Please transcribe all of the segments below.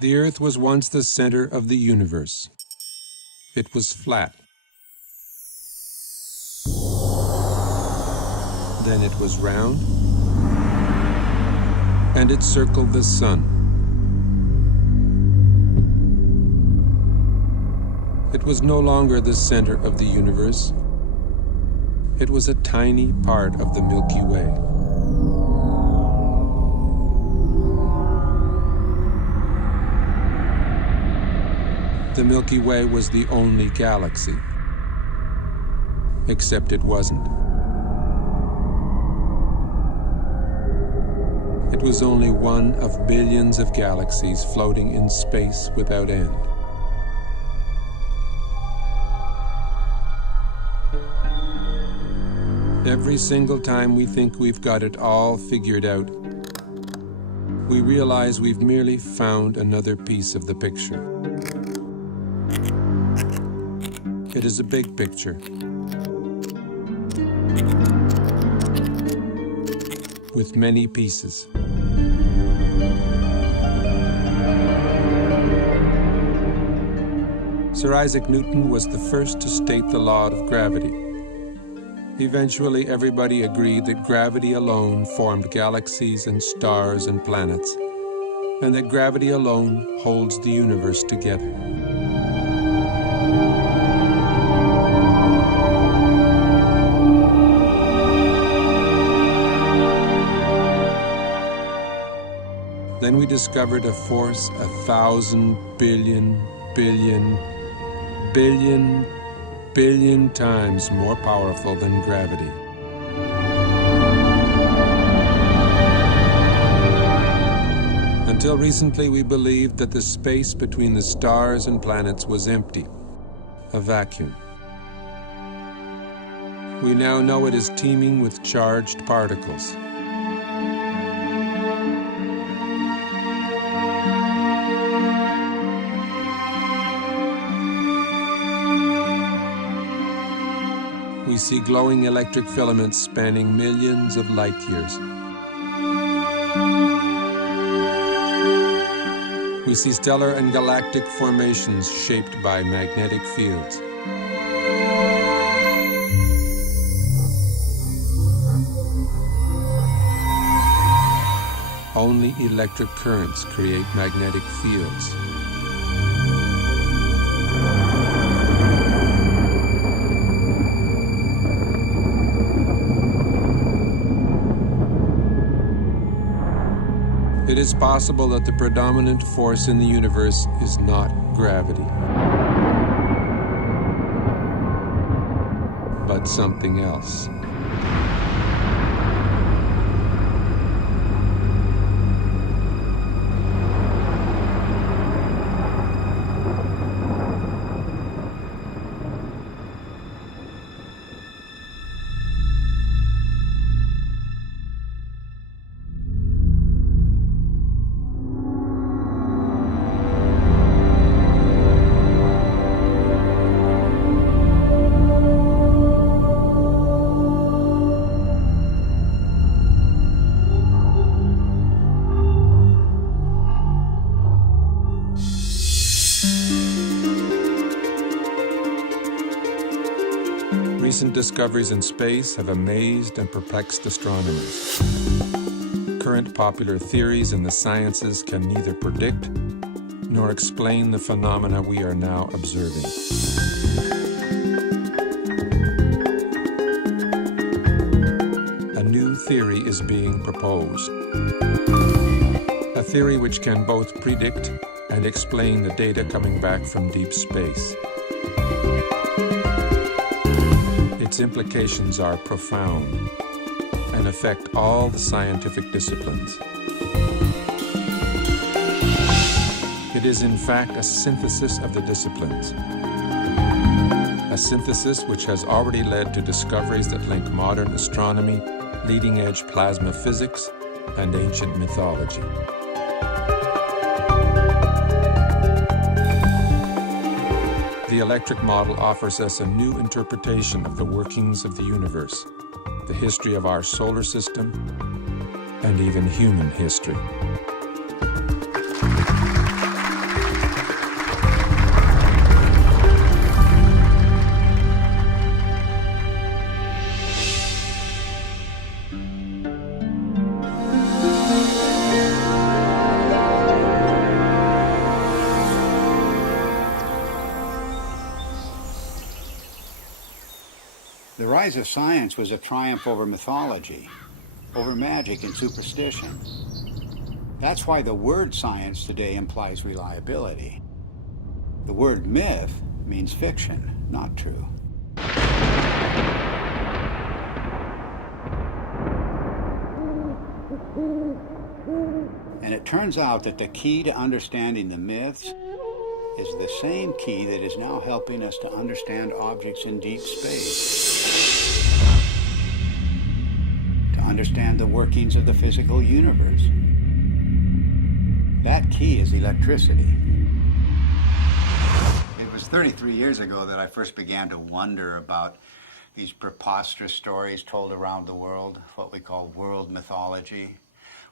The Earth was once the center of the universe. It was flat. Then it was round, and it circled the sun. It was no longer the center of the universe. It was a tiny part of the Milky Way. The Milky Way was the only galaxy, except it wasn't. It was only one of billions of galaxies floating in space without end. Every single time we think we've got it all figured out, we realize we've merely found another piece of the picture. It is a big picture, with many pieces. Sir Isaac Newton was the first to state the law of gravity. Eventually, everybody agreed that gravity alone formed galaxies and stars and planets, and that gravity alone holds the universe together. Then we discovered a force 1,000 billion times more powerful than gravity. Until recently, we believed that the space between the stars and planets was empty, a vacuum. We now know it is teeming with charged particles. We see glowing electric filaments spanning millions of light years. We see stellar and galactic formations shaped by magnetic fields. Only electric currents create magnetic fields. It is possible that the predominant force in the universe is not gravity, but something else. Recent discoveries in space have amazed and perplexed astronomers. Current popular theories in the sciences can neither predict nor explain the phenomena we are now observing. A new theory is being proposed. A theory which can both predict and explain the data coming back from deep space. Its implications are profound and affect all the scientific disciplines. It is in fact a synthesis of the disciplines. A synthesis which has already led to discoveries that link modern astronomy, leading-edge plasma physics, and ancient mythology. The electric model offers us a new interpretation of the workings of the universe, the history of our solar system, and even human history. The rise of science was a triumph over mythology, over magic and superstition. That's why the word science today implies reliability. The word myth means fiction, not true. And it turns out that the key to understanding the myths is the same key that is now helping us to understand objects in deep space, to understand the workings of the physical universe. That key is electricity. It was 33 years ago that I first began to wonder about these preposterous stories told around the world, what we call world mythology.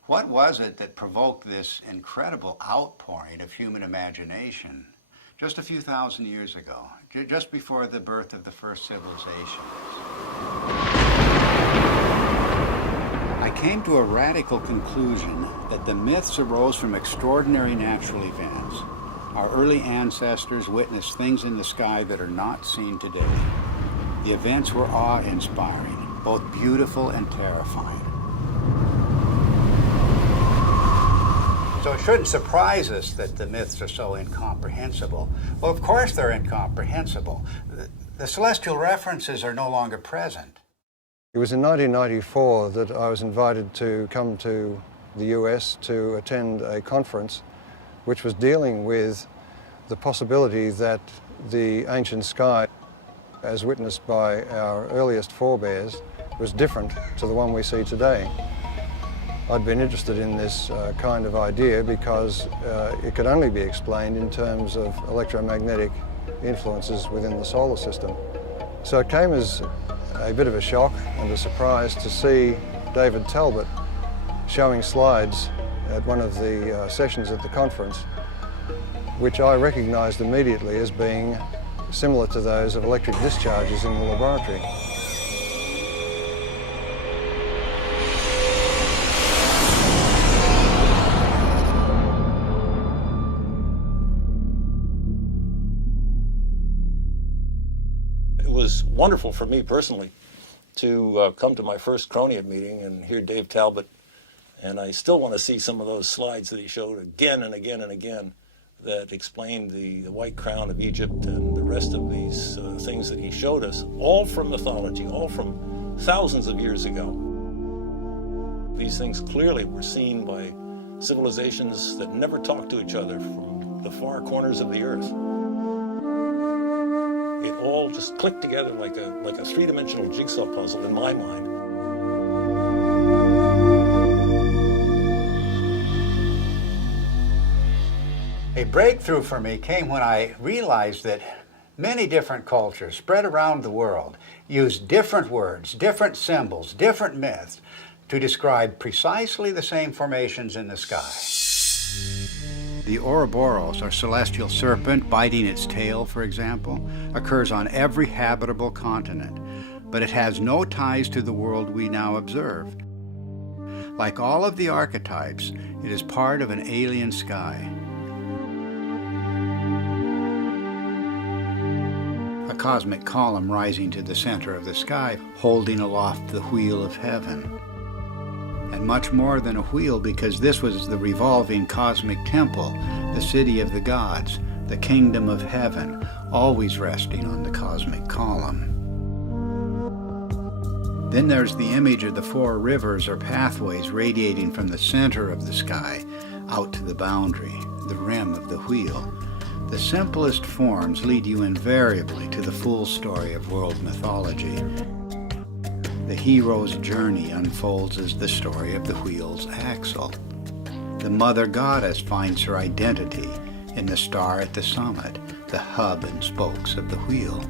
What was it that provoked this incredible outpouring of human imagination just a few thousand years ago, just before the birth of the first civilizations? I came to a radical conclusion that the myths arose from extraordinary natural events. Our early ancestors witnessed things in the sky that are not seen today. The events were awe-inspiring, both beautiful and terrifying. So it shouldn't surprise us that the myths are so incomprehensible. Well, of course they're incomprehensible. The celestial references are no longer present. It was in 1994 that I was invited to come to the US to attend a conference which was dealing with the possibility that the ancient sky, as witnessed by our earliest forebears, was different to the one we see today. I'd been interested in this kind of idea because it could only be explained in terms of electromagnetic influences within the solar system. So it came as a bit of a shock and a surprise to see David Talbot showing slides at one of the sessions at the conference, which I recognized immediately as being similar to those of electric discharges in the laboratory. It was wonderful for me personally to come to my first Cronian meeting and hear Dave Talbot, and I still want to see some of those slides that he showed again and again and again that explained the white crown of Egypt and the rest of these things that he showed us, all from mythology, all from thousands of years ago. These things clearly were seen by civilizations that never talked to each other from the far corners of the earth. It all just clicked together like a three-dimensional jigsaw puzzle in my mind. A breakthrough for me came when I realized that many different cultures spread around the world use different words, different symbols, different myths to describe precisely the same formations in the sky. The Ouroboros, or celestial serpent biting its tail, for example, occurs on every habitable continent, but it has no ties to the world we now observe. Like all of the archetypes, it is part of an alien sky. A cosmic column rising to the center of the sky, holding aloft the wheel of heaven. And much more than a wheel, because this was the revolving cosmic temple, the city of the gods, the kingdom of heaven, always resting on the cosmic column. Then there's the image of the four rivers or pathways radiating from the center of the sky out to the boundary, the rim of the wheel. The simplest forms lead you invariably to the full story of world mythology. The hero's journey unfolds as the story of the wheel's axle. The mother goddess finds her identity in the star at the summit, the hub and spokes of the wheel.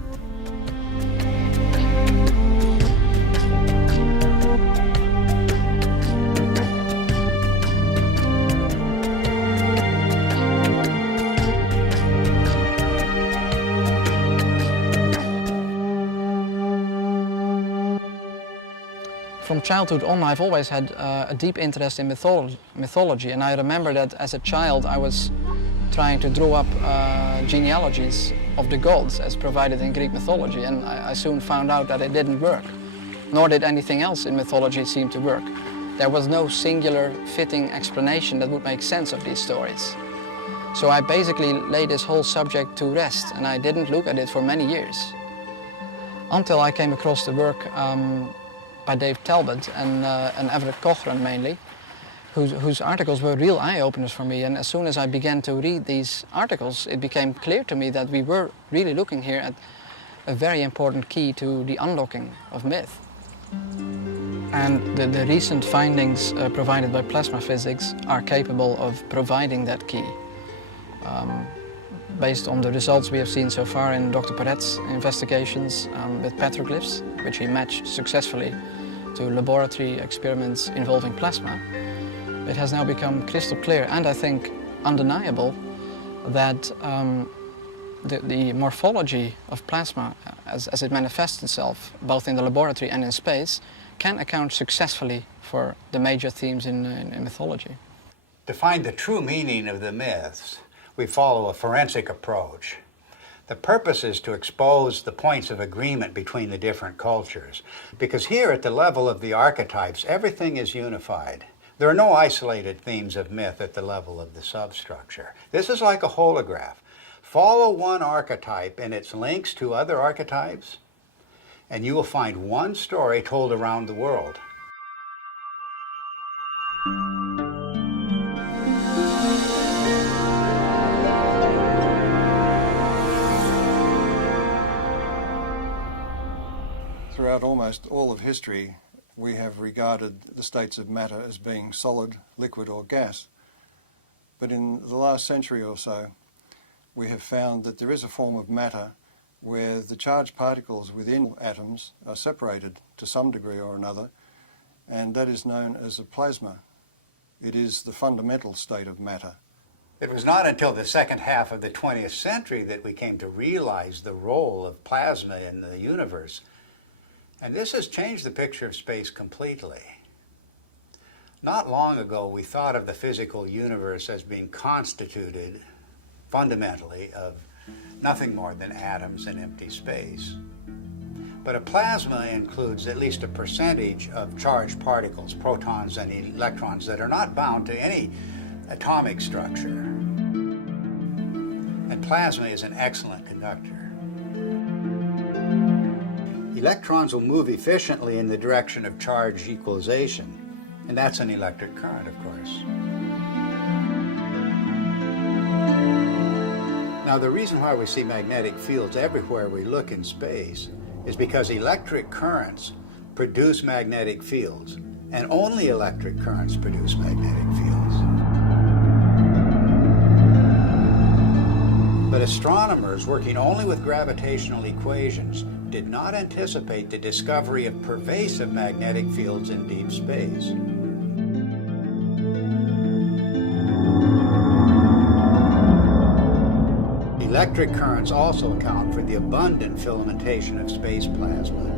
From childhood on, I've always had a deep interest in mythology, and I remember that as a child I was trying to draw up genealogies of the gods as provided in Greek mythology, and I soon found out that it didn't work. Nor did anything else in mythology seem to work. There was no singular fitting explanation that would make sense of these stories. So I basically laid this whole subject to rest, and I didn't look at it for many years. Until I came across the work by Dave Talbot and Everett Cochran mainly, whose articles were real eye-openers for me. And as soon as I began to read these articles, it became clear to me that we were really looking here at a very important key to the unlocking of myth. And the recent findings provided by plasma physics are capable of providing that key. Based on the results we have seen so far in Dr. Perret's investigations with petroglyphs, which he matched successfully to laboratory experiments involving plasma, it has now become crystal clear and I think undeniable that the morphology of plasma as it manifests itself both in the laboratory and in space can account successfully for the major themes in mythology. To find the true meaning of the myths, we follow a forensic approach. The purpose is to expose the points of agreement between the different cultures, because here at the level of the archetypes, everything is unified. There are no isolated themes of myth at the level of the substructure. This is like a holograph. Follow one archetype and its links to other archetypes, and you will find one story told around the world. Throughout almost all of history, we have regarded the states of matter as being solid, liquid or gas. But in the last century or so, we have found that there is a form of matter where the charged particles within atoms are separated to some degree or another, and that is known as a plasma. It is the fundamental state of matter. It was not until the second half of the 20th century that we came to realize the role of plasma in the universe. And this has changed the picture of space completely. Not long ago, we thought of the physical universe as being constituted fundamentally of nothing more than atoms and empty space. But a plasma includes at least a percentage of charged particles, protons and electrons, that are not bound to any atomic structure. And plasma is an excellent conductor. Electrons will move efficiently in the direction of charge equalization, and that's an electric current, of course. Now, the reason why we see magnetic fields everywhere we look in space is because electric currents produce magnetic fields, and only electric currents produce magnetic fields. But astronomers working only with gravitational equations did not anticipate the discovery of pervasive magnetic fields in deep space. Electric currents also account for the abundant filamentation of space plasma.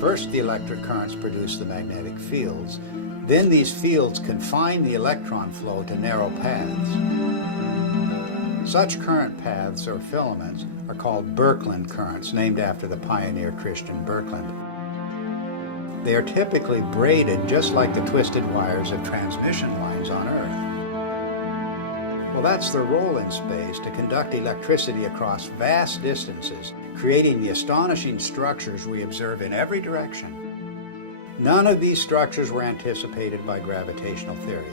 First, the electric currents produce the magnetic fields. Then these fields confine the electron flow to narrow paths. Such current paths or filaments are called Birkeland currents, named after the pioneer Christian Birkeland. They are typically braided just like the twisted wires of transmission lines on Earth. Well, that's their role in space, to conduct electricity across vast distances, creating the astonishing structures we observe in every direction. None of these structures were anticipated by gravitational theory,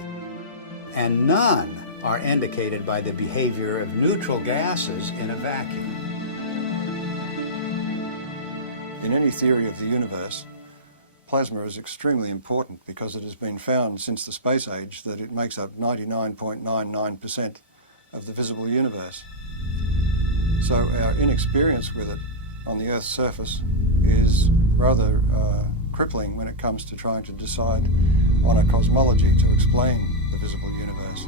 and none are indicated by the behavior of neutral gases in a vacuum. In any theory of the universe, plasma is extremely important because it has been found since the space age that it makes up 99.99% of the visible universe. So our inexperience with it on the Earth's surface is rather crippling when it comes to trying to decide on a cosmology to explain the visible universe.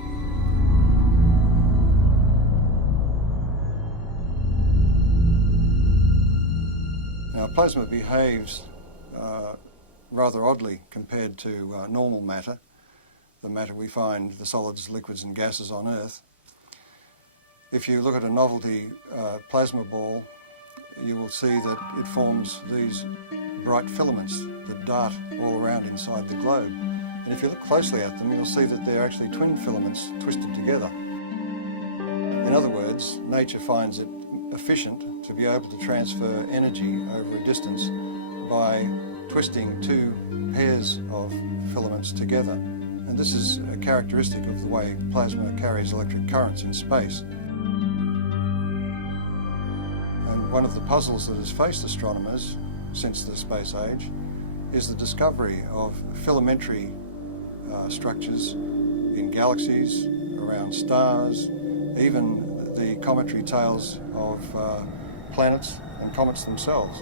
Now, plasma behaves rather oddly compared to normal matter, the matter we find, the solids, liquids and gases on Earth. If you look at a novelty plasma ball, you will see that it forms these bright filaments that dart all around inside the globe. And if you look closely at them, you'll see that they're actually twin filaments twisted together. In other words, nature finds it efficient to be able to transfer energy over a distance by twisting two pairs of filaments together. And this is a characteristic of the way plasma carries electric currents in space. And one of the puzzles that has faced astronomers since the space age is the discovery of filamentary structures in galaxies, around stars, even the cometary tails of planets and comets themselves.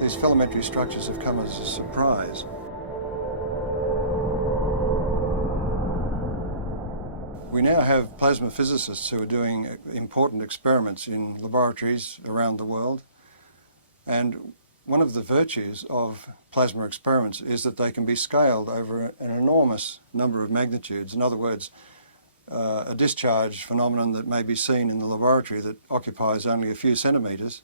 These filamentary structures have come as a surprise. We now have plasma physicists who are doing important experiments in laboratories around the world, and one of the virtues of plasma experiments is that they can be scaled over an enormous number of magnitudes. In other words, a discharge phenomenon that may be seen in the laboratory that occupies only a few centimetres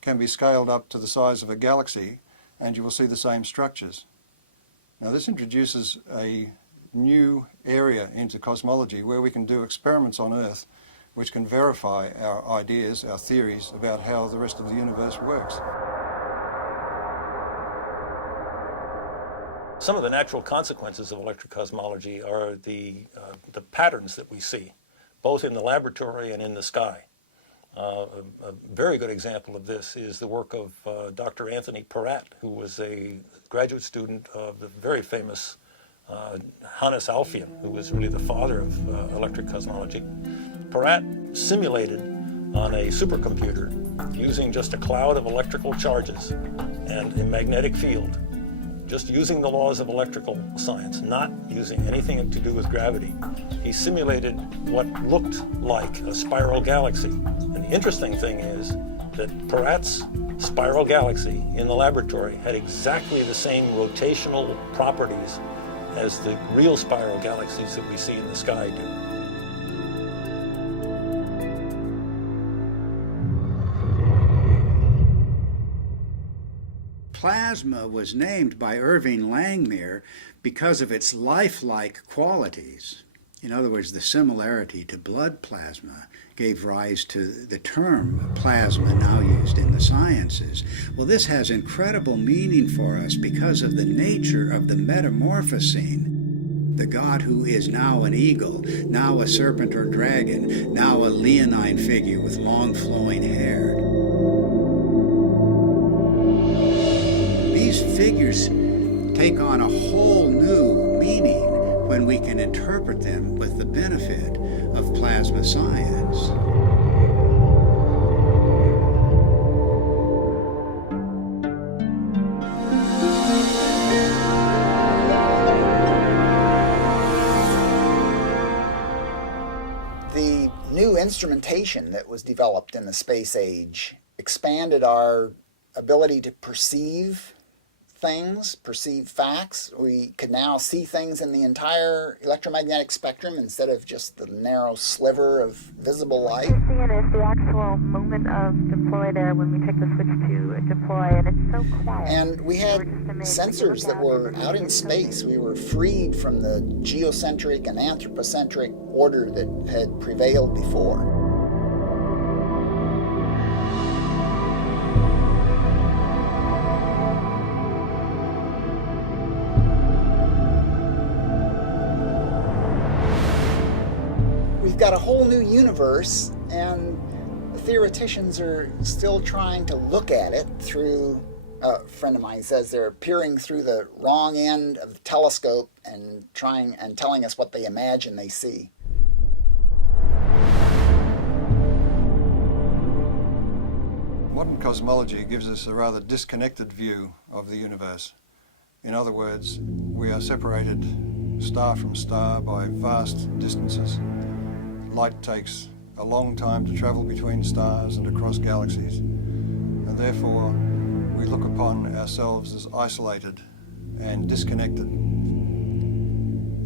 can be scaled up to the size of a galaxy, and you will see the same structures. Now, this introduces a new area into cosmology where we can do experiments on Earth which can verify our ideas, our theories about how the rest of the universe works. Some of the natural consequences of electrocosmology are the patterns that we see, both in the laboratory and in the sky. A very good example of this is the work of Dr. Anthony Peratt, who was a graduate student of the very famous Hannes Alfvén, who was really the father of electric cosmology. Peratt simulated on a supercomputer using just a cloud of electrical charges and a magnetic field, just using the laws of electrical science, not using anything to do with gravity. He simulated what looked like a spiral galaxy. And the interesting thing is that Peratt's spiral galaxy in the laboratory had exactly the same rotational properties as the real spiral galaxies that we see in the sky do. Plasma was named by Irving Langmuir because of its lifelike qualities. In other words, the similarity to blood plasma gave rise to the term plasma now used in the sciences. Well, this has incredible meaning for us because of the nature of the metamorphosing. The God who is now an eagle, now a serpent or dragon, now a leonine figure with long flowing hair. These figures take on a whole new meaning when we can interpret them with the benefit of plasma science. The new instrumentation that was developed in the space age expanded our ability to perceive things, perceive facts. We could now see things in the entire electromagnetic spectrum instead of just the narrow sliver of visible light. What you're seeing is the actual moment of deploy there when we take the switch to deploy, and it's so quiet. And we had sensors that were out in space. We were freed from the geocentric and anthropocentric order that had prevailed before. We've got a whole new universe, and the theoreticians are still trying to look at it through, a friend of mine says they're peering through the wrong end of the telescope and telling us what they imagine they see. Modern cosmology gives us a rather disconnected view of the universe. In other words, we are separated star from star by vast distances. Light takes a long time to travel between stars and across galaxies, and therefore we look upon ourselves as isolated and disconnected.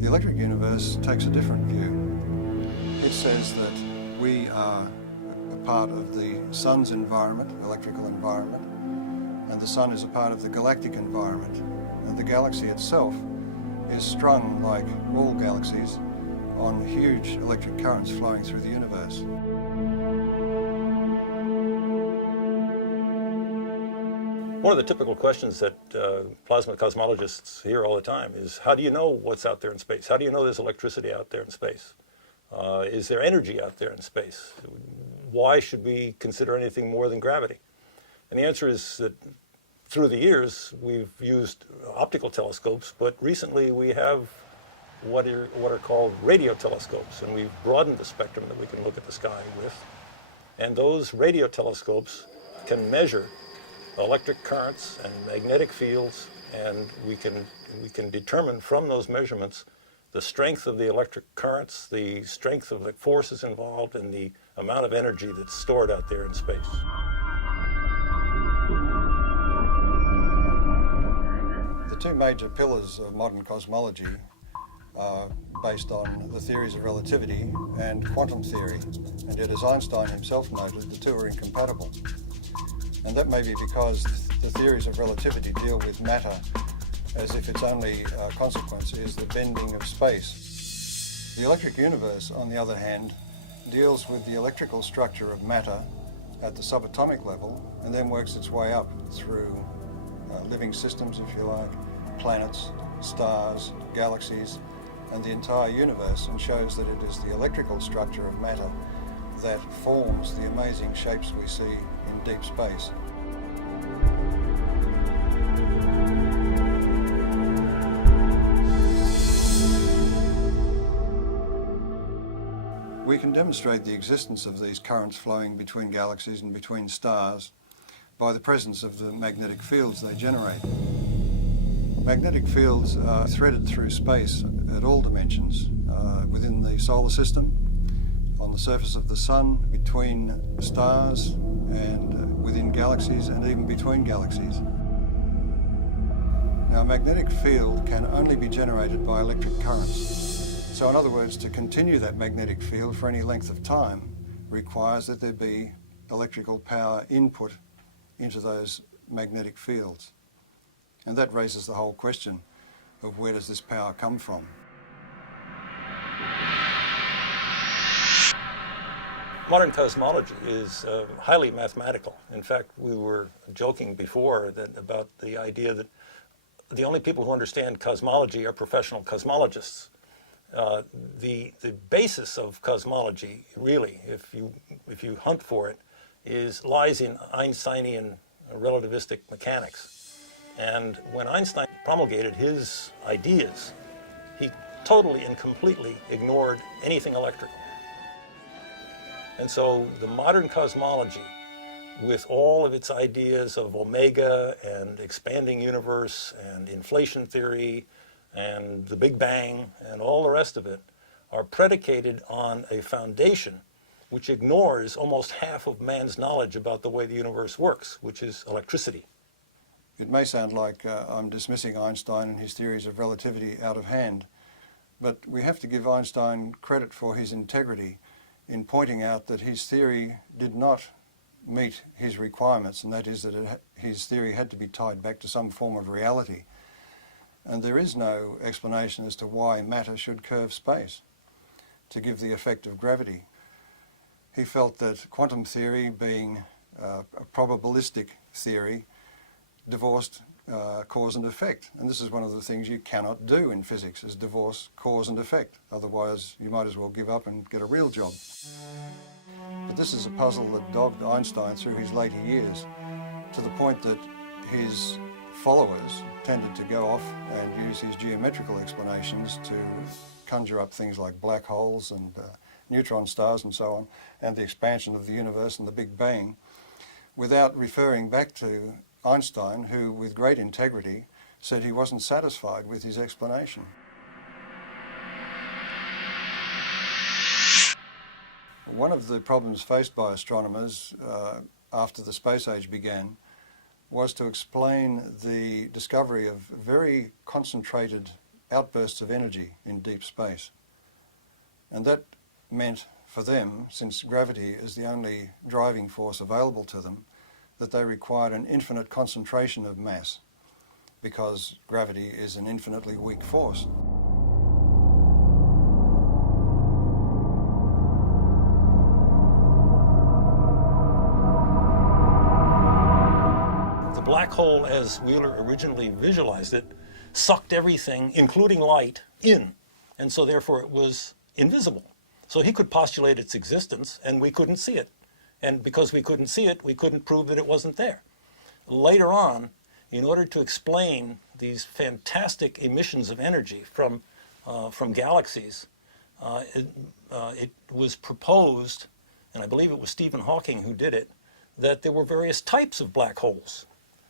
The electric universe takes a different view. It says that we are part of the sun's environment, electrical environment, and the sun is a part of the galactic environment. And the galaxy itself is strung, like all galaxies, on huge electric currents flowing through the universe. One of the typical questions that plasma cosmologists hear all the time is, how do you know what's out there in space? How do you know there's electricity out there in space? Is there energy out there in space? Why should we consider anything more than gravity? And the answer is that through the years, we've used optical telescopes, but recently we have what are called radio telescopes, and we've broadened the spectrum that we can look at the sky with. And those radio telescopes can measure electric currents and magnetic fields, and we can determine from those measurements the strength of the electric currents, the strength of the forces involved, and the amount of energy that's stored out there in space. The two major pillars of modern cosmology are based on the theories of relativity and quantum theory, and yet, as Einstein himself noted, the two are incompatible. And that may be because the theories of relativity deal with matter as if its only consequence is the bending of space. The electric universe, on the other hand, deals with the electrical structure of matter at the subatomic level and then works its way up through living systems, if you like, planets, stars, galaxies, and the entire universe, and shows that it is the electrical structure of matter that forms the amazing shapes we see in deep space. We can demonstrate the existence of these currents flowing between galaxies and between stars by the presence of the magnetic fields they generate. Magnetic fields are threaded through space at all dimensions, within the solar system, on the surface of the sun, between stars, and within galaxies, and even between galaxies. Now, a magnetic field can only be generated by electric currents. So in other words, to continue that magnetic field for any length of time requires that there be electrical power input into those magnetic fields. And that raises the whole question of where does this power come from? Modern cosmology is highly mathematical. In fact, we were joking before about the idea that the only people who understand cosmology are professional cosmologists. The basis of cosmology, really, if you hunt for it, lies in Einsteinian relativistic mechanics. And when Einstein promulgated his ideas, he totally and completely ignored anything electrical. And so the modern cosmology, with all of its ideas of omega and expanding universe and inflation theory and the Big Bang and all the rest of it, are predicated on a foundation which ignores almost half of man's knowledge about the way the universe works, which is electricity. It may sound like I'm dismissing Einstein and his theories of relativity out of hand, but we have to give Einstein credit for his integrity in pointing out that his theory did not meet his requirements, and that is that his theory had to be tied back to some form of reality. And there is no explanation as to why matter should curve space to give the effect of gravity. He felt that quantum theory, being a probabilistic theory, divorced cause and effect. And this is one of the things you cannot do in physics, is divorce cause and effect. Otherwise, you might as well give up and get a real job. But this is a puzzle that dogged Einstein through his later years, to the point that his followers tended to go off and use his geometrical explanations to conjure up things like black holes and neutron stars and so on, and the expansion of the universe and the Big Bang, without referring back to Einstein, who, with great integrity, said he wasn't satisfied with his explanation. One of the problems faced by astronomers after the space age began was to explain the discovery of very concentrated outbursts of energy in deep space. And that meant for them, since gravity is the only driving force available to them, that they required an infinite concentration of mass, because gravity is an infinitely weak force. The black hole, as Wheeler originally visualized it, sucked everything, including light, in, and so therefore it was invisible. So he could postulate its existence, and we couldn't see it. And because we couldn't see it, we couldn't prove that it wasn't there. Later on, in order to explain these fantastic emissions of energy from galaxies, it was proposed, and I believe it was Stephen Hawking who did it, that there were various types of black holes,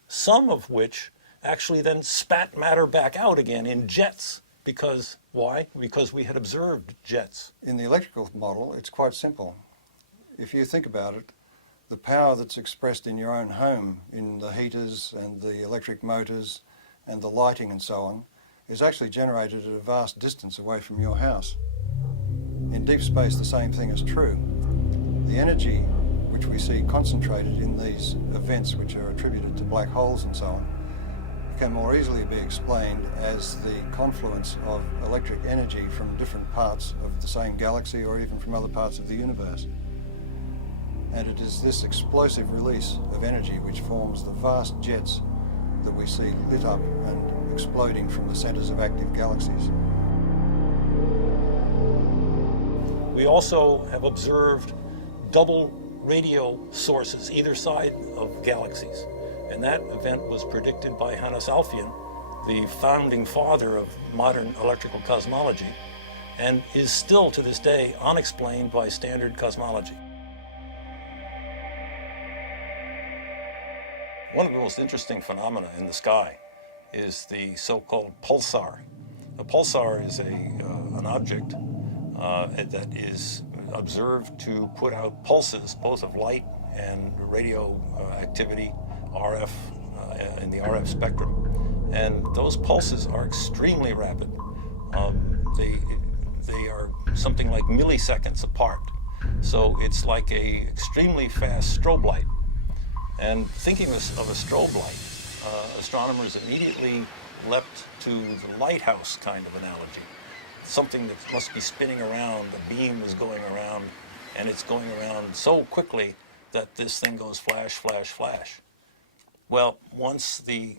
some of which actually then spat matter back out again in jets. Because, why? Because we had observed jets. In the electrical model, it's quite simple. If you think about it, the power that's expressed in your own home, in the heaters and the electric motors and the lighting and so on, is actually generated at a vast distance away from your house. In deep space, the same thing is true. The energy which we see concentrated in these events which are attributed to black holes and so on can more easily be explained as the confluence of electric energy from different parts of the same galaxy or even from other parts of the universe. And it is this explosive release of energy which forms the vast jets that we see lit up and exploding from the centers of active galaxies. We also have observed double radio sources either side of galaxies. And that event was predicted by Hannes Alfvén, the founding father of modern electrical cosmology, and is still to this day unexplained by standard cosmology. One of the most interesting phenomena in the sky is the so-called pulsar. A pulsar is an object that is observed to put out pulses, both of light and radio activity, RF, in the RF spectrum. And those pulses are extremely rapid. They are something like milliseconds apart. So it's like a extremely fast strobe light. And thinking of a strobe light, astronomers immediately leapt to the lighthouse kind of analogy. Something that must be spinning around, the beam is going around, and it's going around so quickly that this thing goes flash, flash, flash. Well, once the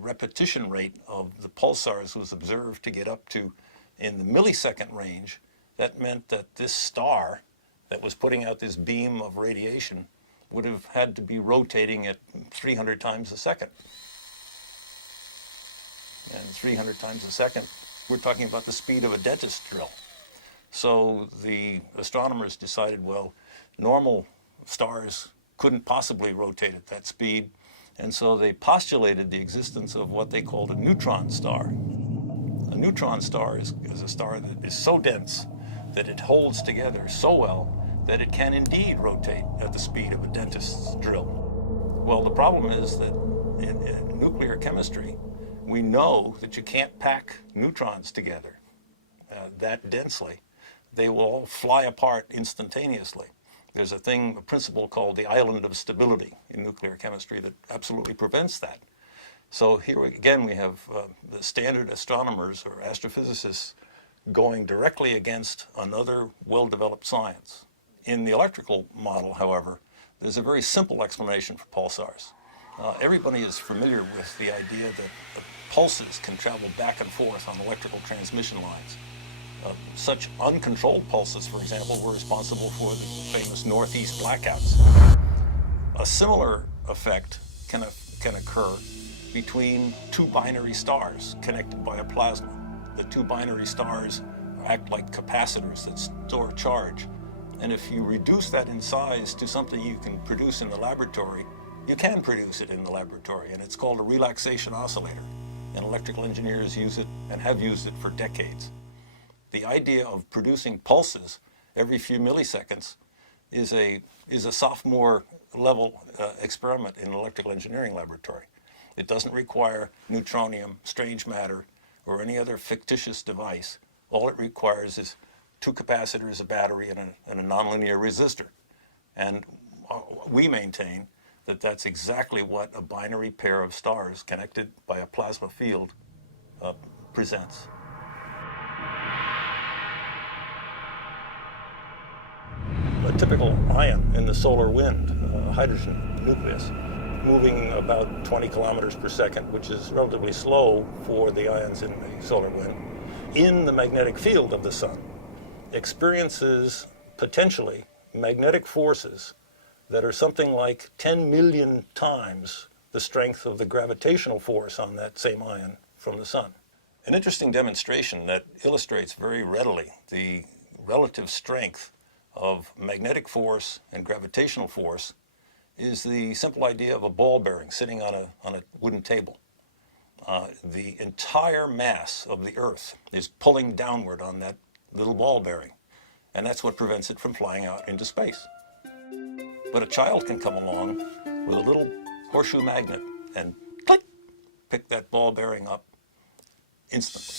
repetition rate of the pulsars was observed to get up to in the millisecond range, that meant that this star that was putting out this beam of radiation would have had to be rotating at 300 times a second. And 300 times a second, we're talking about the speed of a dentist drill. So the astronomers decided, well, normal stars couldn't possibly rotate at that speed, and so they postulated the existence of what they called a neutron star. A neutron star is a star that is so dense that it holds together so well that it can indeed rotate at the speed of a dentist's drill. Well, the problem is that in nuclear chemistry, we know that you can't pack neutrons together that densely. They will all fly apart instantaneously. There's a principle called the island of stability in nuclear chemistry that absolutely prevents that. So here again we have the standard astronomers or astrophysicists going directly against another well-developed science. In the electrical model, however, there's a very simple explanation for pulsars. Everybody is familiar with the idea that the pulses can travel back and forth on electrical transmission lines. Such uncontrolled pulses, for example, were responsible for the famous Northeast blackouts. A similar effect can occur between two binary stars connected by a plasma. The two binary stars act like capacitors that store charge. And if you reduce that in size to something you can produce in the laboratory, you can produce it in the laboratory, and it's called a relaxation oscillator. And electrical engineers use it and have used it for decades. The idea of producing pulses every few milliseconds is a sophomore level experiment in an electrical engineering laboratory. It doesn't require neutronium, strange matter, or any other fictitious device. All it requires is two capacitors, a battery, and a nonlinear resistor. And we maintain that that's exactly what a binary pair of stars connected by a plasma field presents. A typical ion in the solar wind, hydrogen nucleus, moving about 20 kilometers per second, which is relatively slow for the ions in the solar wind, in the magnetic field of the sun, experiences potentially magnetic forces that are something like 10 million times the strength of the gravitational force on that same ion from the sun. An interesting demonstration that illustrates very readily the relative strength of magnetic force and gravitational force is the simple idea of a ball bearing sitting on a wooden table. The entire mass of the Earth is pulling downward on that little ball bearing, and that's what prevents it from flying out into space. But a child can come along with a little horseshoe magnet and click, pick that ball bearing up instantly.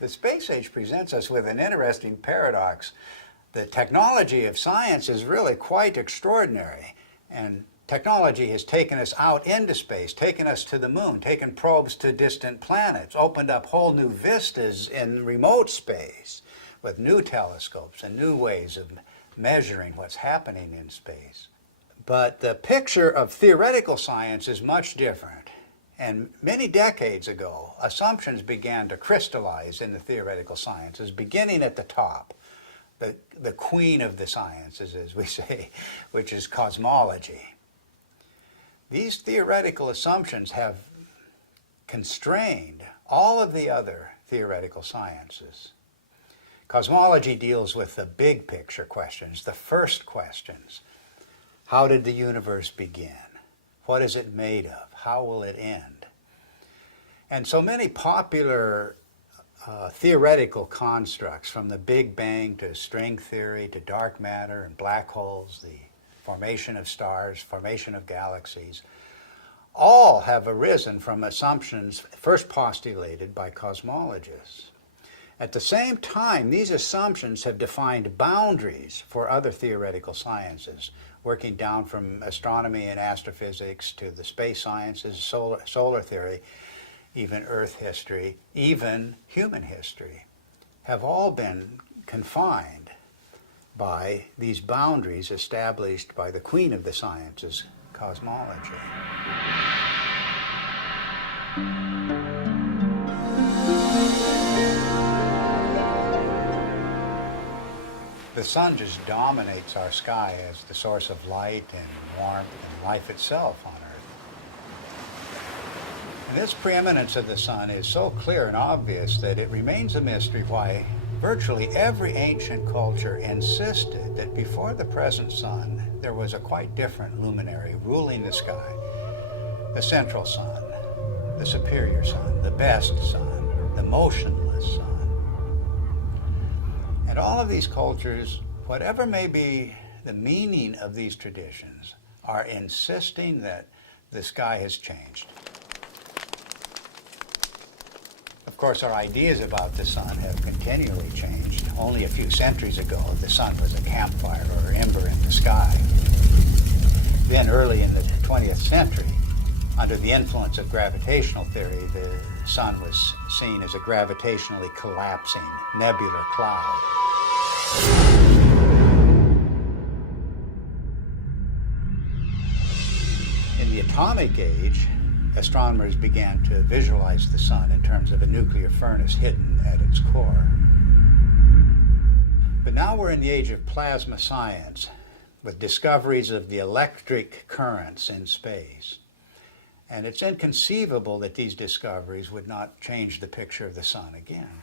The space age presents us with an interesting paradox. The technology of science is really quite extraordinary, and technology has taken us out into space, taken us to the moon, taken probes to distant planets, opened up whole new vistas in remote space with new telescopes and new ways of measuring what's happening in space. But the picture of theoretical science is much different. And many decades ago, assumptions began to crystallize in the theoretical sciences, beginning at the top, the queen of the sciences, as we say, which is cosmology. These theoretical assumptions have constrained all of the other theoretical sciences. Cosmology deals with the big picture questions, the first questions. How did the universe begin? What is it made of? How will it end? And so many popular theoretical constructs, from the Big Bang to string theory to dark matter and black holes, the formation of stars, formation of galaxies, all have arisen from assumptions first postulated by cosmologists. At the same time, these assumptions have defined boundaries for other theoretical sciences, working down from astronomy and astrophysics to the space sciences, solar theory, even Earth history, even human history, have all been confined by these boundaries established by the queen of the sciences, cosmology. The sun just dominates our sky as the source of light and warmth and life itself on Earth. And this preeminence of the sun is so clear and obvious that it remains a mystery why virtually every ancient culture insisted that before the present sun, there was a quite different luminary ruling the sky. The central sun, the superior sun, the best sun, the motionless sun. And all of these cultures, whatever may be the meaning of these traditions, are insisting that the sky has changed. Of course, our ideas about the sun have continually changed. Only a few centuries ago, the sun was a campfire or ember in the sky. Then early in the 20th century, under the influence of gravitational theory, the sun was seen as a gravitationally collapsing nebular cloud. In the atomic age, astronomers began to visualize the sun in terms of a nuclear furnace hidden at its core. But now we're in the age of plasma science, with discoveries of the electric currents in space. And it's inconceivable that these discoveries would not change the picture of the sun again.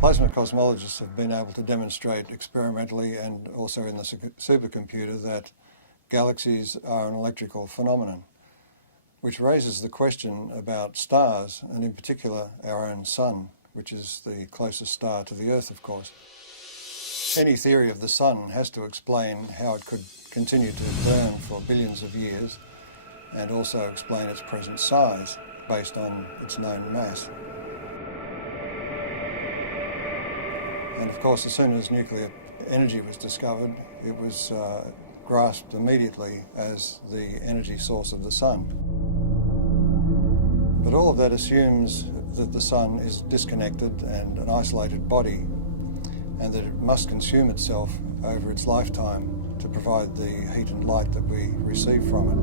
Plasma cosmologists have been able to demonstrate experimentally and also in the supercomputer that galaxies are an electrical phenomenon, which raises the question about stars, and in particular our own sun, which is the closest star to the Earth, of course. Any theory of the sun has to explain how it could continue to burn for billions of years and also explain its present size. based on its known mass. And of course, as soon as nuclear energy was discovered, it was grasped immediately as the energy source of the sun. But all of that assumes that the sun is disconnected and an isolated body, and that it must consume itself over its lifetime to provide the heat and light that we receive from it.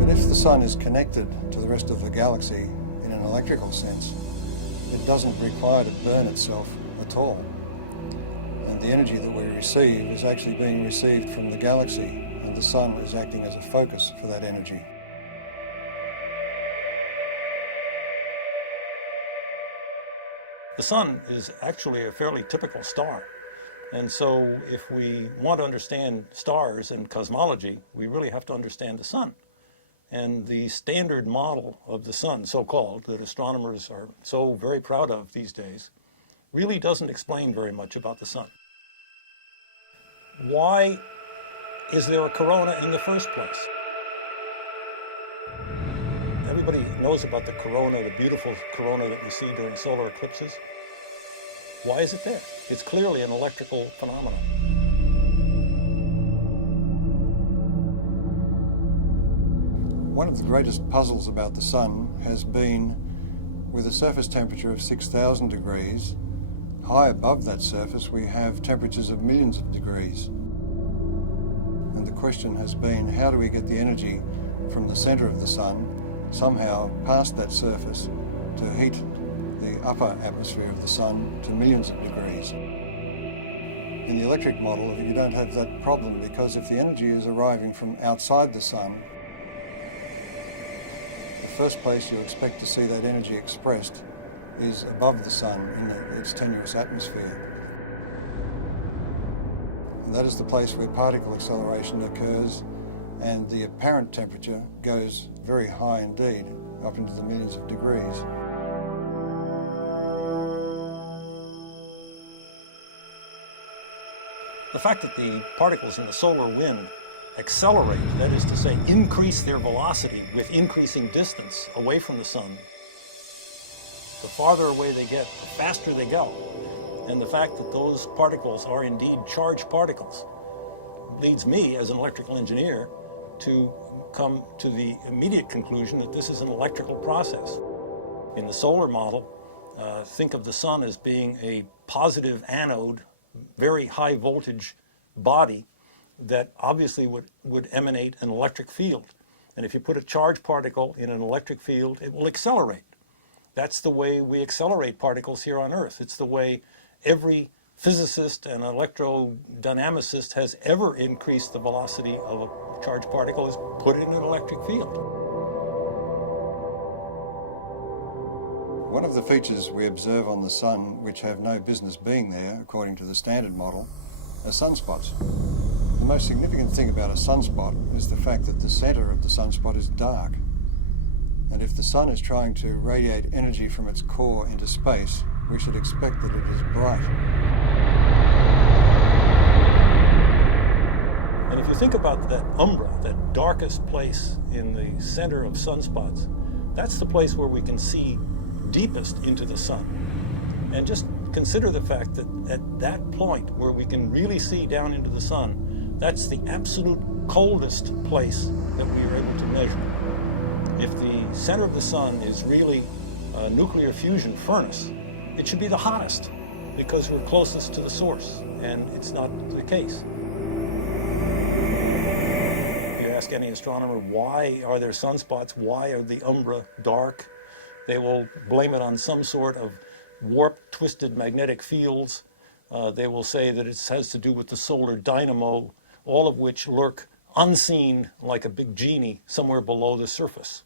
But if the sun is connected to the rest of the galaxy in an electrical sense, it doesn't require to burn itself at all. And the energy that we receive is actually being received from the galaxy, and the sun is acting as a focus for that energy. The sun is actually a fairly typical star. And so if we want to understand stars and cosmology, we really have to understand the sun. And the standard model of the sun, so-called, that astronomers are so very proud of these days, really doesn't explain very much about the sun. Why is there a corona in the first place? Everybody knows about the corona, the beautiful corona that we see during solar eclipses. Why is it there? It's clearly an electrical phenomenon. One of the greatest puzzles about the sun has been, with a surface temperature of 6,000 degrees, high above that surface we have temperatures of millions of degrees. And the question has been, how do we get the energy from the center of the sun somehow past that surface to heat the upper atmosphere of the sun to millions of degrees? In the electric model, you don't have that problem, because if the energy is arriving from outside the sun, the first place you expect to see that energy expressed is above the sun in its tenuous atmosphere. And that is the place where particle acceleration occurs, and the apparent temperature goes very high indeed, up into the millions of degrees. The fact that the particles in the solar wind accelerate, that is to say, increase their velocity with increasing distance away from the sun, the farther away they get, the faster they go. And the fact that those particles are indeed charged particles leads me, as an electrical engineer, to come to the immediate conclusion that this is an electrical process. In the solar model, think of the sun as being a positive anode, very high voltage body that obviously would emanate an electric field. And if you put a charged particle in an electric field, it will accelerate. That's the way we accelerate particles here on Earth. It's the way every physicist and electrodynamicist has ever increased the velocity of a charged particle, is put it in an electric field. One of the features we observe on the sun, which have no business being there, according to the standard model, are sunspots. The most significant thing about a sunspot is the fact that the center of the sunspot is dark. And if the sun is trying to radiate energy from its core into space, we should expect that it is bright. And if you think about that umbra, that darkest place in the center of sunspots, that's the place where we can see deepest into the sun. And just consider the fact that at that point where we can really see down into the sun, that's the absolute coldest place that we are able to measure. If the center of the sun is really a nuclear fusion furnace, it should be the hottest because we're closest to the source, and it's not the case. You ask any astronomer, why are there sunspots? Why are the umbra dark? They will blame it on some sort of warped, twisted magnetic fields. They will say that it has to do with the solar dynamo, all of which lurk unseen like a big genie somewhere below the surface.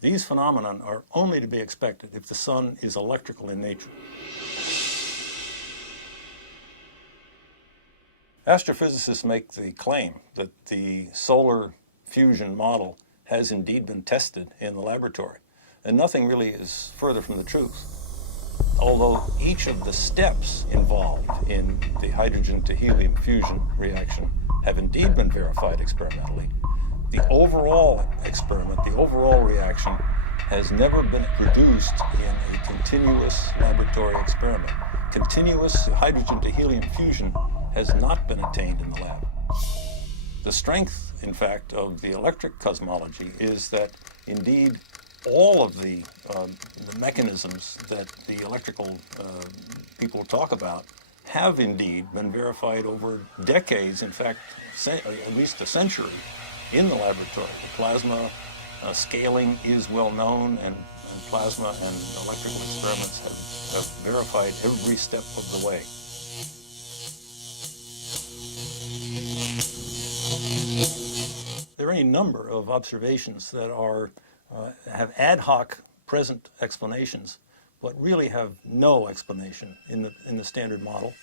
These phenomena are only to be expected if the sun is electrical in nature. Astrophysicists make the claim that the solar fusion model has indeed been tested in the laboratory, and nothing really is further from the truth. Although each of the steps involved in the hydrogen to helium fusion reaction have indeed been verified experimentally, the overall experiment, the overall reaction, has never been produced in a continuous laboratory experiment. Continuous hydrogen to helium fusion has not been attained in the lab. The strength, in fact, of the electric cosmology is that indeed all of the mechanisms that the electrical people talk about have indeed been verified over decades, in fact, at least a century, in the laboratory. The plasma scaling is well known, and plasma and electrical experiments have verified every step of the way. There are any number of observations that have ad hoc present explanations, but really have no explanation in the standard model,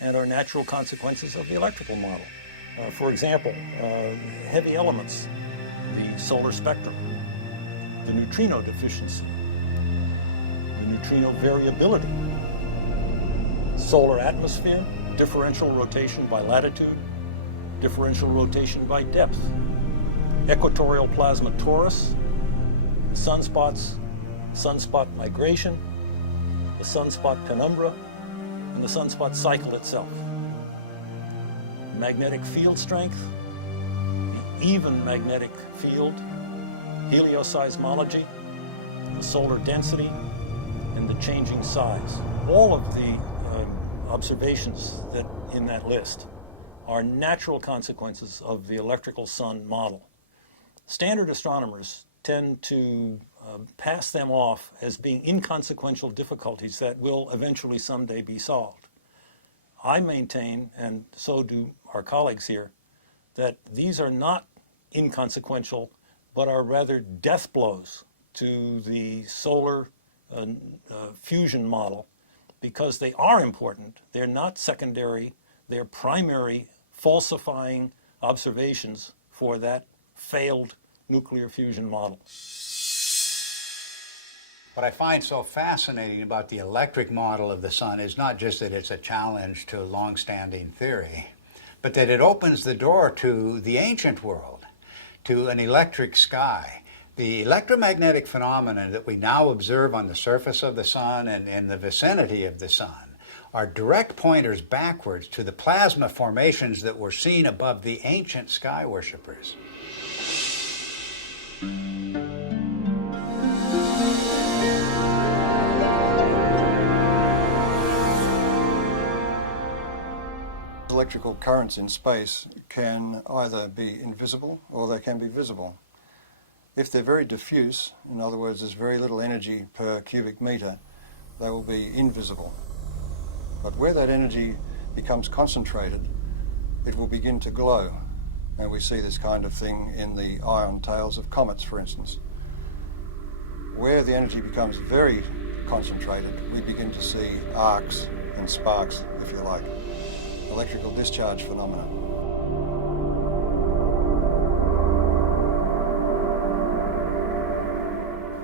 and are natural consequences of the electrical model. For example, heavy elements, the solar spectrum, the neutrino deficiency, the neutrino variability, solar atmosphere, differential rotation by latitude, differential rotation by depth, equatorial plasma torus, sunspots, sunspot migration, the sunspot penumbra, and the sunspot cycle itself. Magnetic field strength, the even magnetic field, helioseismology, the solar density, and the changing size. All of the observations that in that list are natural consequences of the electrical sun model. Standard astronomers tend to pass them off as being inconsequential difficulties that will eventually someday be solved. I maintain, and so do our colleagues here, that these are not inconsequential, but are rather death blows to the solar fusion model, because they are important. They're not secondary. They're primary falsifying observations for that failed nuclear fusion model. What I find so fascinating about the electric model of the sun is not just that it's a challenge to long-standing theory, but that it opens the door to the ancient world, to an electric sky. The electromagnetic phenomena that we now observe on the surface of the sun and in the vicinity of the sun are direct pointers backwards to the plasma formations that were seen above the ancient sky worshippers. Electrical currents in space can either be invisible or they can be visible. If they're very diffuse, in other words, there's very little energy per cubic meter, they will be invisible. But where that energy becomes concentrated, it will begin to glow. And we see this kind of thing in the ion tails of comets, for instance. Where the energy becomes very concentrated, we begin to see arcs and sparks, if you like. Electrical discharge phenomena.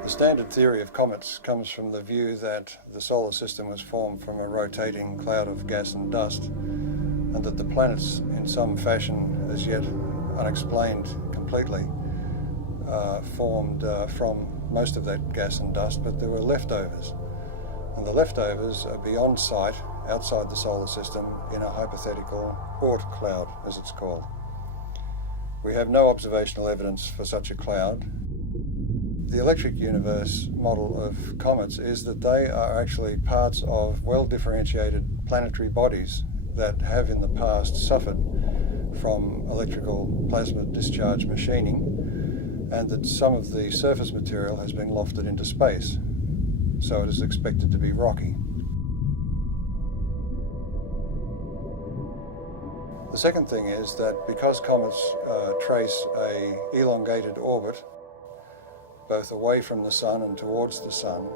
The standard theory of comets comes from the view that the solar system was formed from a rotating cloud of gas and dust, and that the planets, in some fashion as yet unexplained completely, formed from most of that gas and dust, but there were leftovers. And the leftovers are beyond sight, outside the solar system, in a hypothetical Oort cloud, as it's called. We have no observational evidence for such a cloud. The electric universe model of comets is that they are actually parts of well-differentiated planetary bodies that have in the past suffered from electrical plasma discharge machining, and that some of the surface material has been lofted into space, so it is expected to be rocky. The second thing is that because comets trace an elongated orbit, both away from the sun and towards the sun,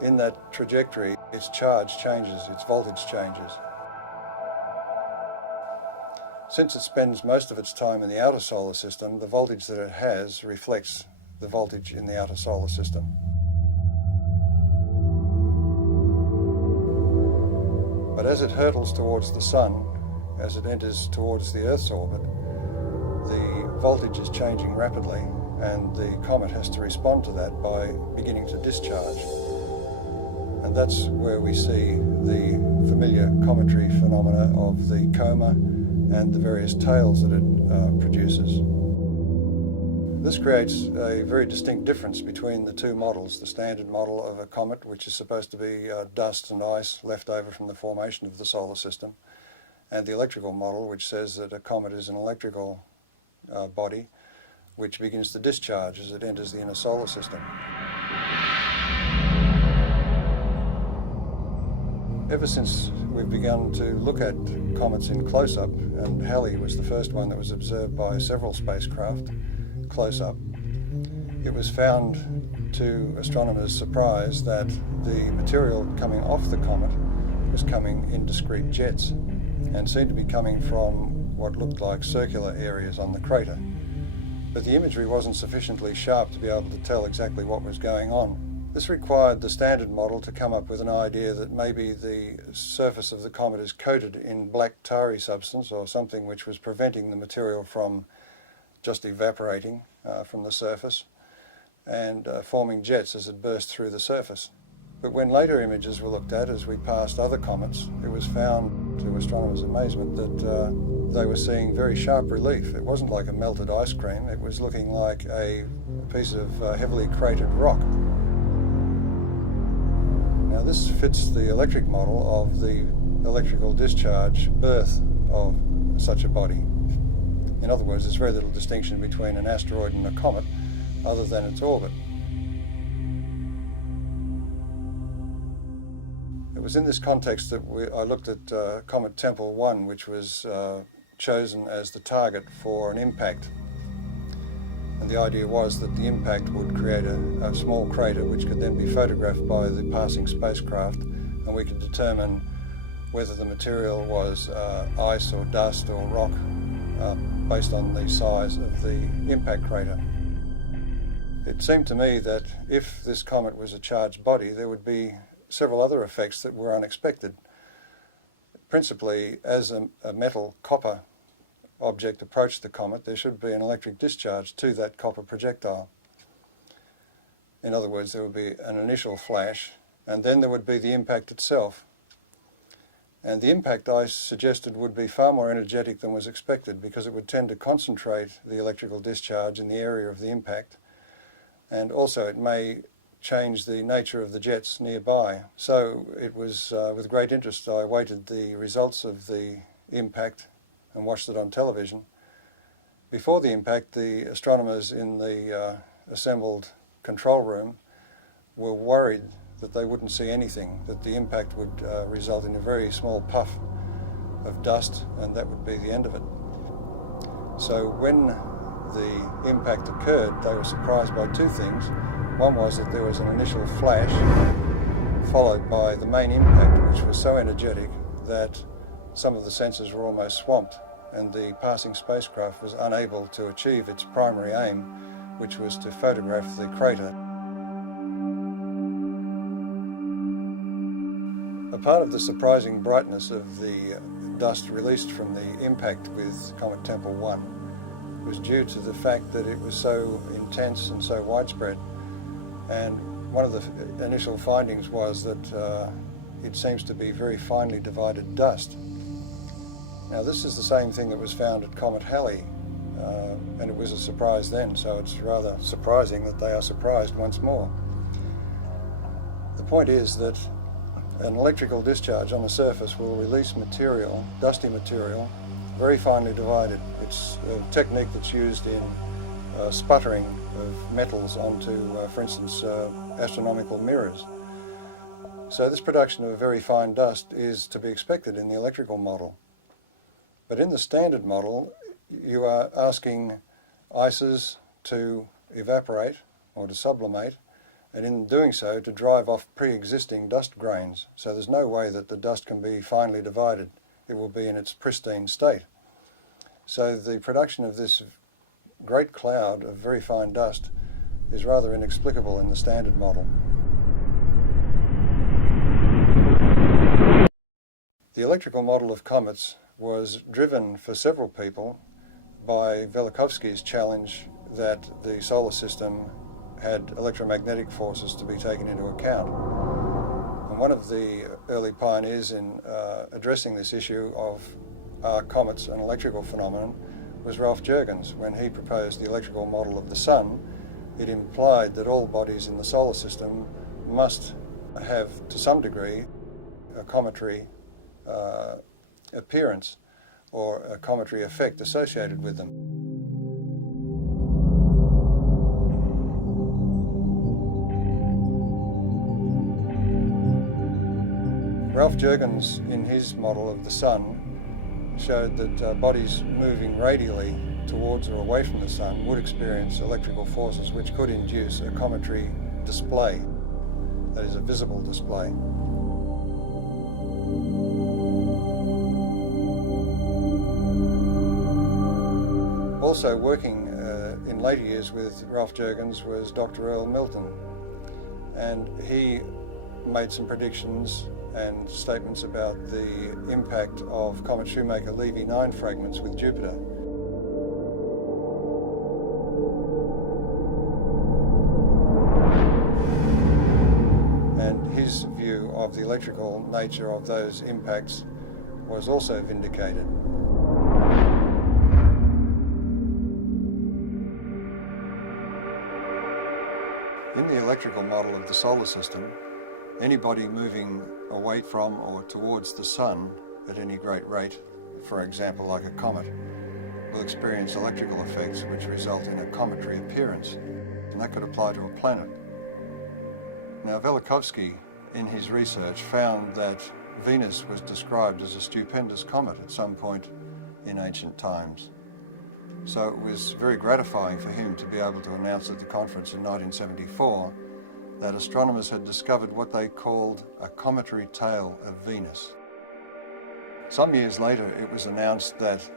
in that trajectory, its charge changes, its voltage changes. Since it spends most of its time in the outer solar system, the voltage that it has reflects the voltage in the outer solar system. But as it hurtles towards the sun, as it enters towards the Earth's orbit, the voltage is changing rapidly, and the comet has to respond to that by beginning to discharge. And that's where we see the familiar cometary phenomena of the coma and the various tails that it produces. This creates a very distinct difference between the two models, the standard model of a comet, which is supposed to be dust and ice left over from the formation of the solar system, and the electrical model, which says that a comet is an electrical body which begins to discharge as it enters the inner solar system. Ever since we've begun to look at comets in close-up, and Halley was the first one that was observed by several spacecraft close-up, it was found to astronomers' surprise that the material coming off the comet was coming in discrete jets and seemed to be coming from what looked like circular areas on the crater. But the imagery wasn't sufficiently sharp to be able to tell exactly what was going on. This required the standard model to come up with an idea that maybe the surface of the comet is coated in black tarry substance or something which was preventing the material from just evaporating from the surface and forming jets as it burst through the surface. But when later images were looked at as we passed other comets, it was found, to astronomers' amazement, that they were seeing very sharp relief. It wasn't like a melted ice cream, it was looking like a piece of heavily cratered rock. Now this fits the electric model of the electrical discharge birth of such a body. In other words, there's very little distinction between an asteroid and a comet other than its orbit. It was in this context that I looked at Comet Tempel 1, which was chosen as the target for an impact. And the idea was that the impact would create a small crater which could then be photographed by the passing spacecraft, and we could determine whether the material was ice or dust or rock based on the size of the impact crater. It seemed to me that if this comet was a charged body, there would be several other effects that were unexpected. Principally, as a metal copper object approached the comet, there should be an electric discharge to that copper projectile. In other words, there would be an initial flash, and then there would be the impact itself. And the impact, I suggested, would be far more energetic than was expected, because it would tend to concentrate the electrical discharge in the area of the impact, and also it may change the nature of the jets nearby. So it was with great interest I awaited the results of the impact and watched it on television. Before the impact, the astronomers in the assembled control room were worried that they wouldn't see anything, that the impact would result in a very small puff of dust, and that would be the end of it. So when the impact occurred, they were surprised by two things. One was that there was an initial flash followed by the main impact, which was so energetic that some of the sensors were almost swamped, and the passing spacecraft was unable to achieve its primary aim, which was to photograph the crater. A part of the surprising brightness of the dust released from the impact with Comet Tempel 1 was due to the fact that it was so intense and so widespread. And one of the initial findings was that it seems to be very finely divided dust. Now this is the same thing that was found at Comet Halley, and it was a surprise then, so it's rather surprising that they are surprised once more. The point is that an electrical discharge on the surface will release material, dusty material, very finely divided. It's a technique that's used in sputtering of metals onto, for instance, astronomical mirrors. So this production of very fine dust is to be expected in the electrical model. But in the standard model, you are asking ices to evaporate or to sublimate, and in doing so to drive off pre-existing dust grains. So there's no way that the dust can be finely divided. It will be in its pristine state. So the production of this great cloud of very fine dust is rather inexplicable in the standard model. The electrical model of comets was driven for several people by Velikovsky's challenge that the solar system had electromagnetic forces to be taken into account. And one of the early pioneers in addressing this issue of are comets an electrical phenomenon was Ralph Jurgens. When he proposed the electrical model of the Sun, it implied that all bodies in the solar system must have, to some degree, a cometary appearance or a cometary effect associated with them. Ralph Jurgens, in his model of the Sun, showed that bodies moving radially towards or away from the Sun would experience electrical forces which could induce a cometary display, that is, a visible display. Also working in later years with Ralph Jurgens was Dr. Earl Milton, and he made some predictions and statements about the impact of Comet Shoemaker-Levy 9 fragments with Jupiter. And his view of the electrical nature of those impacts was also vindicated. In the electrical model of the solar system, anybody moving away from or towards the Sun at any great rate, for example like a comet, will experience electrical effects which result in a cometary appearance, and that could apply to a planet. Now Velikovsky, in his research, found that Venus was described as a stupendous comet at some point in ancient times. So it was very gratifying for him to be able to announce at the conference in 1974 that astronomers had discovered what they called a cometary tail of Venus. Some years later, it was announced that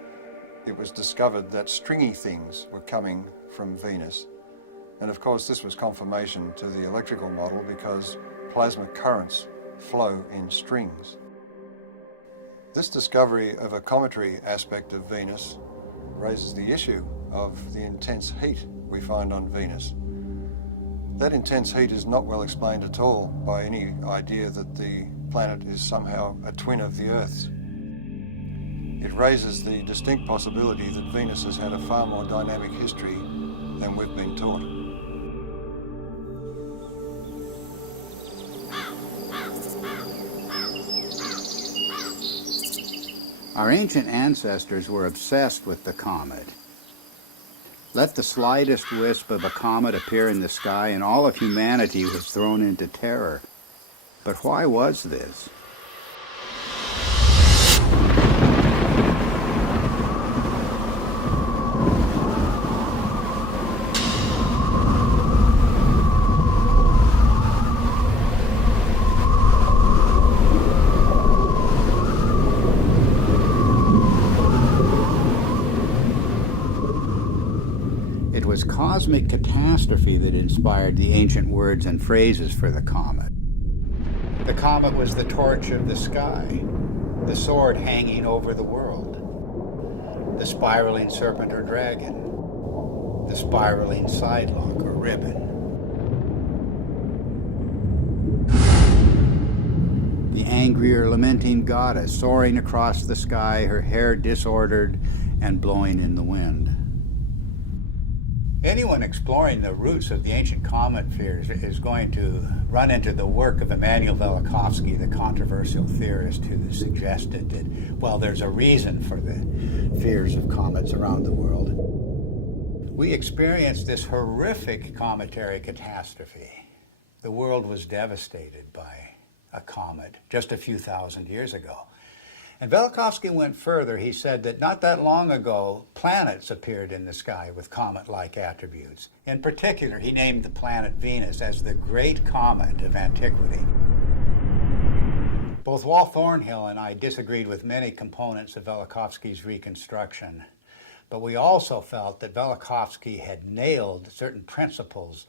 it was discovered that stringy things were coming from Venus. And of course, this was confirmation to the electrical model because plasma currents flow in strings. This discovery of a cometary aspect of Venus raises the issue of the intense heat we find on Venus. That intense heat is not well explained at all by any idea that the planet is somehow a twin of the Earth's. It raises the distinct possibility that Venus has had a far more dynamic history than we've been taught. Our ancient ancestors were obsessed with the comet. Let the slightest wisp of a comet appear in the sky and all of humanity was thrown into terror. But why was this? It was cosmic catastrophe that inspired the ancient words and phrases for the comet. The comet was the torch of the sky, the sword hanging over the world, the spiraling serpent or dragon, the spiraling sidelock or ribbon. The angry or lamenting goddess soaring across the sky, her hair disordered and blowing in the wind. Anyone exploring the roots of the ancient comet fears is going to run into the work of Immanuel Velikovsky, the controversial theorist who suggested that, well, there's a reason for the fears of comets around the world. We experienced this horrific cometary catastrophe. The world was devastated by a comet just a few thousand years ago. And Velikovsky went further. He said that not that long ago, planets appeared in the sky with comet-like attributes. In particular, he named the planet Venus as the great comet of antiquity. Both Walt Thornhill and I disagreed with many components of Velikovsky's reconstruction, but we also felt that Velikovsky had nailed certain principles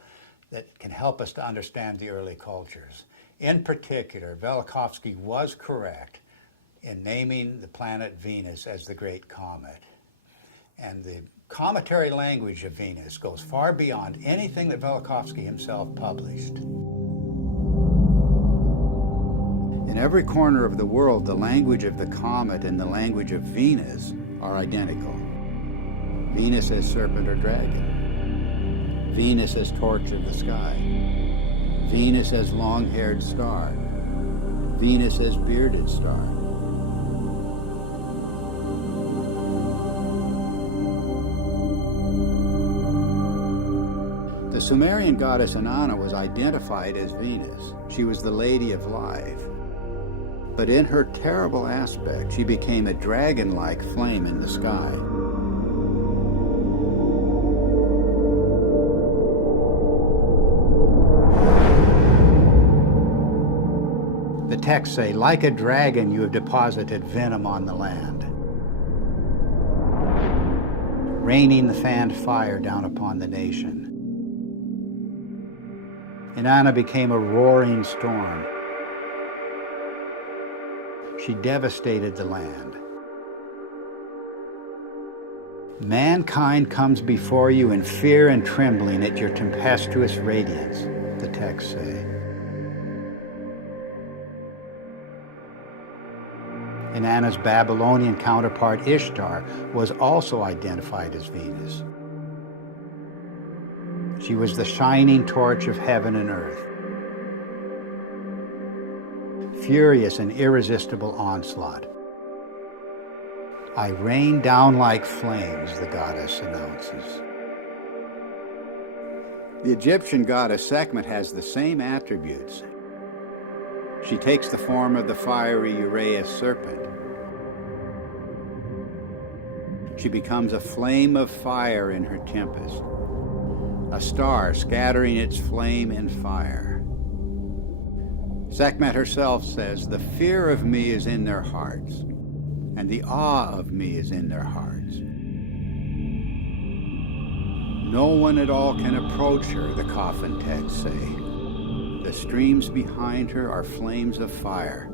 that can help us to understand the early cultures. In particular, Velikovsky was correct in naming the planet Venus as the Great Comet. And the cometary language of Venus goes far beyond anything that Velikovsky himself published. In every corner of the world, the language of the comet and the language of Venus are identical. Venus as serpent or dragon. Venus as torch of the sky. Venus as long-haired star. Venus as bearded star. The Sumerian goddess Inanna was identified as Venus. She was the Lady of Life. But in her terrible aspect, she became a dragon-like flame in the sky. The texts say, like a dragon, you have deposited venom on the land, raining the fanned fire down upon the nation. Inanna became a roaring storm. She devastated the land. Mankind comes before you in fear and trembling at your tempestuous radiance, the texts say. Inanna's Babylonian counterpart Ishtar was also identified as Venus. She was the shining torch of heaven and earth. Furious and irresistible onslaught. I rain down like flames, the goddess announces. The Egyptian goddess Sekhmet has the same attributes. She takes the form of the fiery Uraeus serpent. She becomes a flame of fire in her tempest, a star scattering its flame in fire. Sekhmet herself says, "The fear of me is in their hearts, and the awe of me is in their hearts." No one at all can approach her, the coffin texts say. The streams behind her are flames of fire.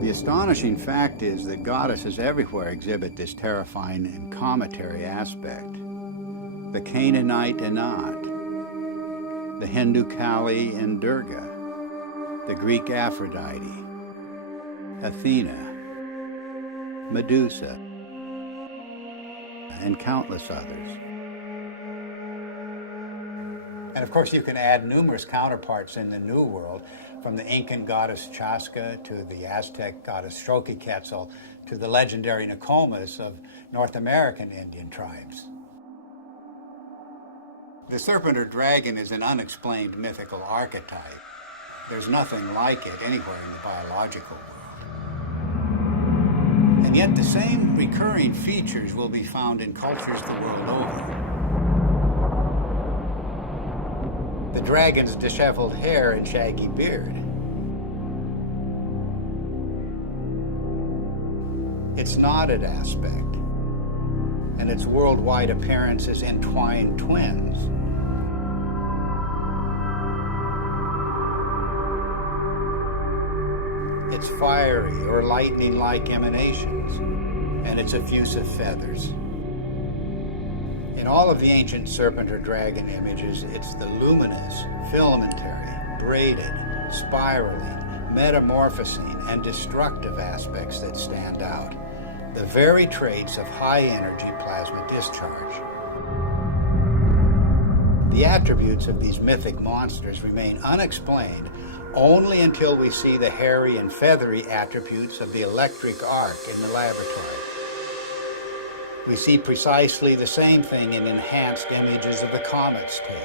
The astonishing fact is that goddesses everywhere exhibit this terrifying and cometary aspect. The Canaanite Inat, the Hindu Kali and Durga, the Greek Aphrodite, Athena, Medusa, and countless others. And of course, you can add numerous counterparts in the New World, from the Incan goddess Chaska to the Aztec goddess Xochiquetzal to the legendary Nokomis of North American Indian tribes. The serpent or dragon is an unexplained mythical archetype. There's nothing like it anywhere in the biological world. And yet the same recurring features will be found in cultures the world over. The dragon's disheveled hair and shaggy beard. Its knotted aspect, and its worldwide appearance as entwined twins. Its fiery or lightning-like emanations, and its effusive feathers. In all of the ancient serpent or dragon images, it's the luminous, filamentary, braided, spiraling, metamorphosing, and destructive aspects that stand out. The very traits of high-energy plasma discharge. The attributes of these mythic monsters remain unexplained only until we see the hairy and feathery attributes of the electric arc in the laboratory. We see precisely the same thing in enhanced images of the comet's tail.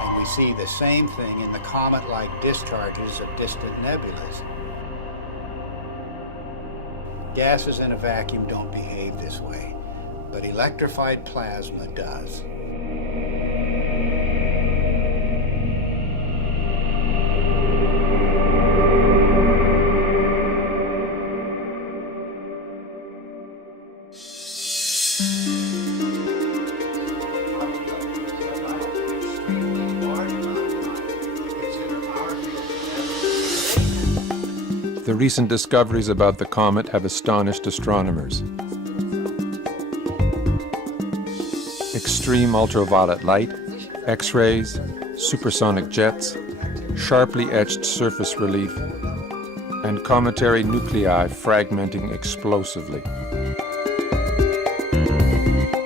And we see the same thing in the comet-like discharges of distant nebulas. Gases in a vacuum don't behave this way, but electrified plasma does. The recent discoveries about the comet have astonished astronomers. Extreme ultraviolet light, X-rays, supersonic jets, sharply etched surface relief, and cometary nuclei fragmenting explosively.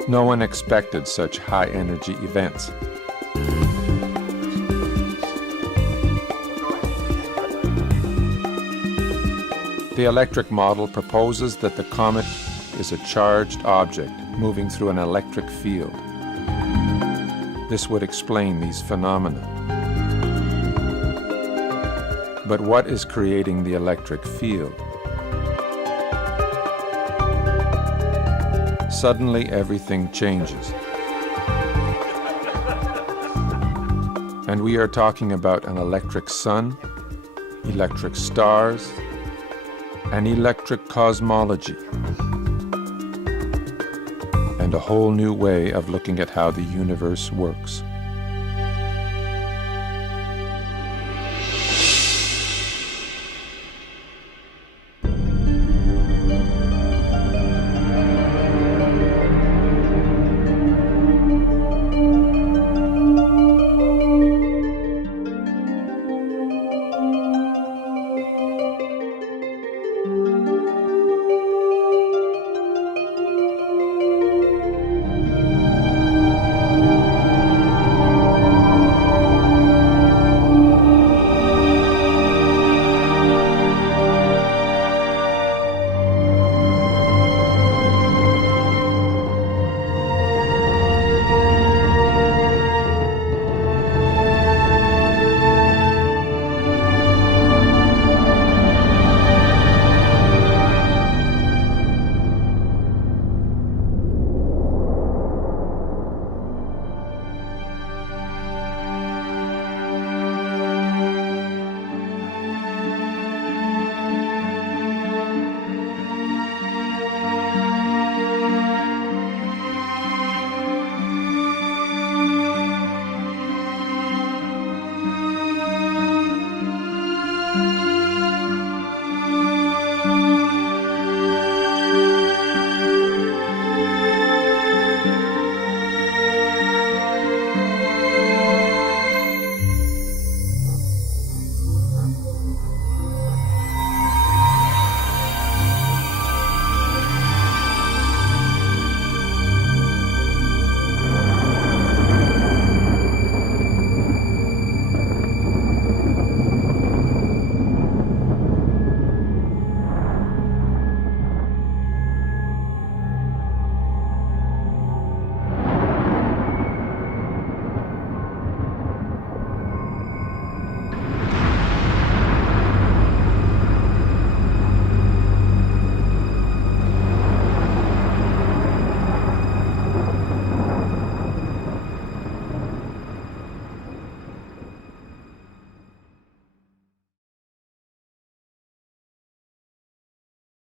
No one expected such high-energy events. The electric model proposes that the comet is a charged object moving through an electric field. This would explain these phenomena. But what is creating the electric field? Suddenly, everything changes. And we are talking about an electric sun, electric stars, an electric cosmology, and a whole new way of looking at how the universe works.